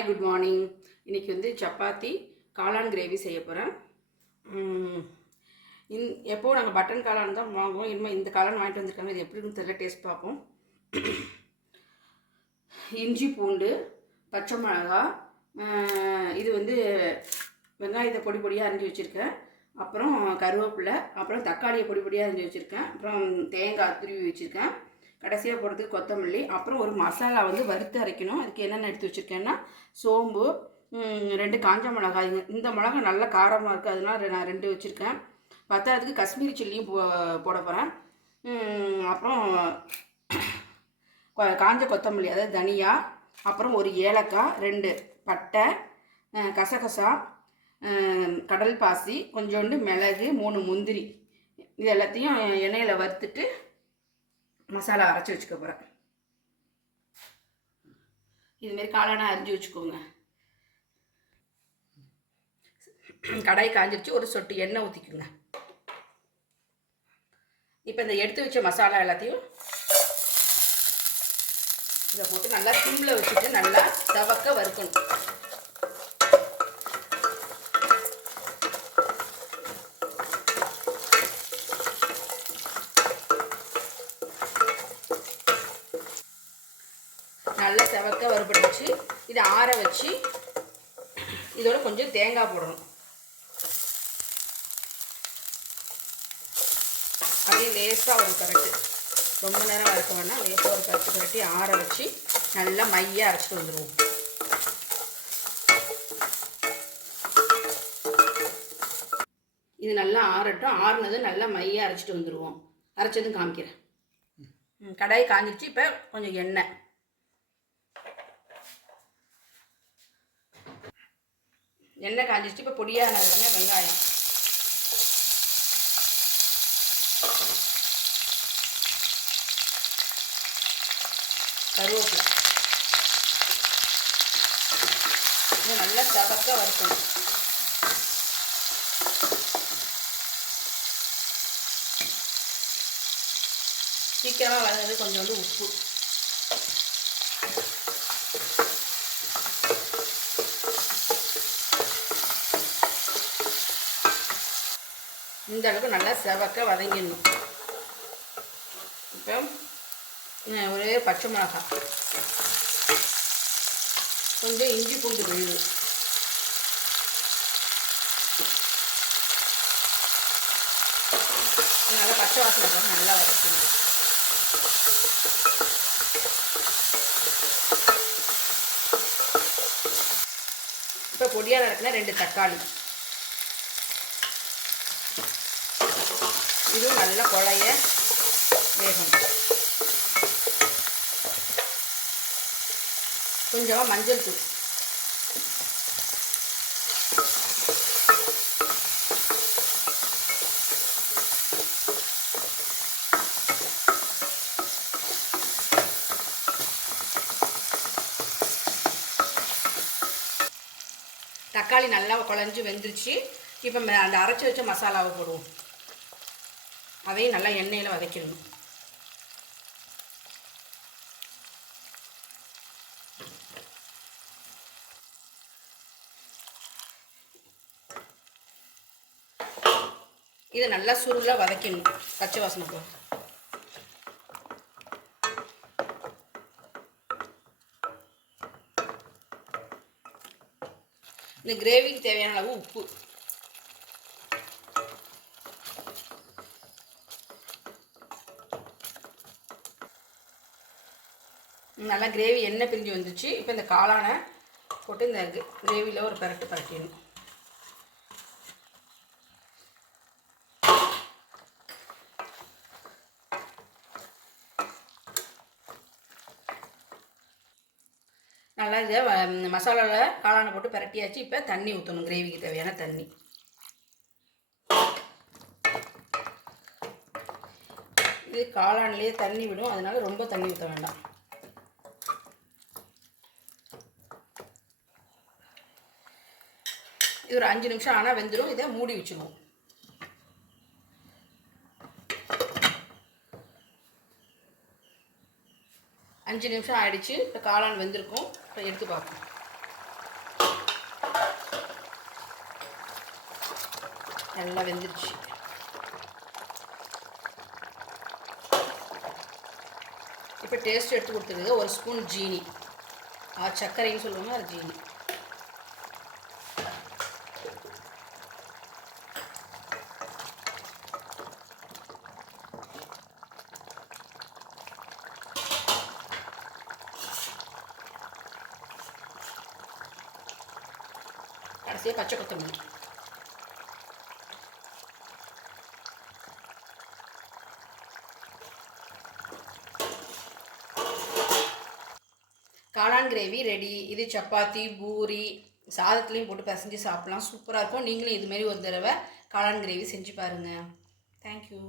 Hi good morning. இன்றைக்கி வந்து சப்பாத்தி காளான் கிரேவி செய்ய போகிறேன். எப்போது நாங்கள் பட்டன் காளான் தான் வாங்குவோம். இனிமேல் இந்த காளான் வாங்கிட்டு வந்திருக்காங்க. இது எப்படின்னு தெரியல, டேஸ்ட் பார்ப்போம். இஞ்சி பூண்டு பச்சை மிளகா, இது வந்து வெங்காயத்தை பொடி பொடியாக அரிஞ்சு வச்சுருக்கேன். அப்புறம் கருவேப்பிலை, அப்புறம் தக்காளியை பொடி பொடியாக அரிஞ்சு வச்சுருக்கேன். அப்புறம் தேங்காய் துருவி வச்சுருக்கேன். கடைசியாக போடுறதுக்கு கொத்தமல்லி. அப்புறம் ஒரு மசாலா வந்து வறுத்து அரைக்கணும். அதுக்கு என்னென்ன எடுத்து வச்சுருக்கேன்னா சோம்பு, 2 காஞ்ச மிளகாய். இந்த மிளகா நல்லா காரமாக இருக்குது, அதனால நான் 2 வச்சுருக்கேன். பத்தாததுக்கு காஷ்மீரி சில்லியும் போட போகிறேன். அப்புறம் காஞ்ச கொத்தமல்லி, அதாவது தனியா, அப்புறம் ஒரு ஏலக்காய், 2 பட்டை, கசகசா, கடல் பாசி, கொஞ்சோண்டு மிளகு, 3 முந்திரி. இது எல்லாத்தையும் எண்ணெயில் வறுத்துட்டு மசாலா அரைச்சி வச்சுக்க போகிறேன். இதுமாரி காளானா அரிஞ்சு வச்சுக்கோங்க. கடாய் காஞ்சிருச்சு, ஒரு சொட்டு எண்ணெய் ஊற்றிக்குங்க. இப்போ இந்த எடுத்து வச்ச மசாலா எல்லாத்தையும் இதை போட்டு நல்லா சிம்மில் வச்சுட்டு நல்லா தவக்க வறுக்கணும். நல்லா செவக்க வறுபட்டு வச்சு இதை ஆற வச்சு இதோட கொஞ்சம் தேங்காய் போடணும். அப்படியே லேசாக ஒரு கரட்டு, ரொம்ப நேரம் வறுக்க வேணாம், லேசாக ஒரு கரட்டு கரட்டி ஆற வச்சு நல்லா மையாக அரைச்சிட்டு வந்துடுவோம். இது நல்லா ஆறட்டும். ஆறுனதும் நல்லா மையாக அரைச்சிட்டு வந்துடுவோம். அரைச்சதும் காமிக்கிறேன். கடாய் காஞ்சிச்சு. இப்போ கொஞ்சம் எண்ணெய் காஞ்சிச்சு. இப்போ பொடியாக நறுக்கின வெங்காயம், கருவேப்பிலை, இது நல்லா செவக்க வறுக்கணும். சீக்கிரமாக வதங்கிறது கொஞ்சோண்டு உப்பு, இந்த அளவுக்கு நல்லா செவக்க வதங்கிடணும். இப்போ ஒரே பச்சை மிளகாய், கொஞ்சம் இஞ்சி பூண்டு விழுது, நல்லா பச்சை வாசனை நல்லா வதக்கணும். இப்போ பொடியாக நறுக்கின 2 தக்காளி, இதுவும் நல்லா குழைய வேகணும். கொஞ்சமாக மஞ்சள் தூள், தக்காளி நல்லா குழஞ்சி வெந்துருச்சு. இப்போ அந்த அரைச்சி வச்ச மசாலாவை போடுவோம். அதையும் நல்லா எண்ணெயில் வதக்கிடணும். இதை நல்லா சுருள வதக்கணும், பச்சை வாசனை போக. இந்த கிரேவிக்கு தேவையான அளவு உப்பு, நல்லா கிரேவி எண்ணெய் பிரிஞ்சு வந்துச்சு. இப்போ இந்த காளானை போட்டு இந்த கிரேவியில் ஒரு பரட்டு பரட்டிடணும். நல்லா இதை மசாலாவில் காளானை போட்டு பரட்டியாச்சு. இப்போ தண்ணி ஊற்றணும், கிரேவிக்கு தேவையான தண்ணி. இது காளான்லேயே தண்ணி விடும், அதனால ரொம்ப தண்ணி ஊற்ற வேண்டாம். இது ஒரு 5 நிமிஷம் ஆனால் வெந்துடும். இதை மூடி வச்சுருவோம். 5 நிமிஷம் ஆயிடுச்சு. இப்போ காளான் வெந்திருக்கும். இப்போ எடுத்து பார்ப்போம். நல்லா வெந்துருச்சு. இப்போ டேஸ்ட் எடுத்து கொடுத்துருக்குது ஒரு ஸ்பூன் ஜீனி, சர்க்கரைன்னு சொல்லுவாங்க, அது ஜீனி. கடைசியாக பச்சை கொத்தமல்லி. காளான் கிரேவி ரெடி. இது சப்பாத்தி, பூரி, சாதத்துலேயும் போட்டு பிசைஞ்சு சாப்பிட்லாம். சூப்பராக இருக்கும். நீங்களும் இதுமாரி ஒரு தடவை காளான் கிரேவி செஞ்சு பாருங்கள். தேங்க்யூ.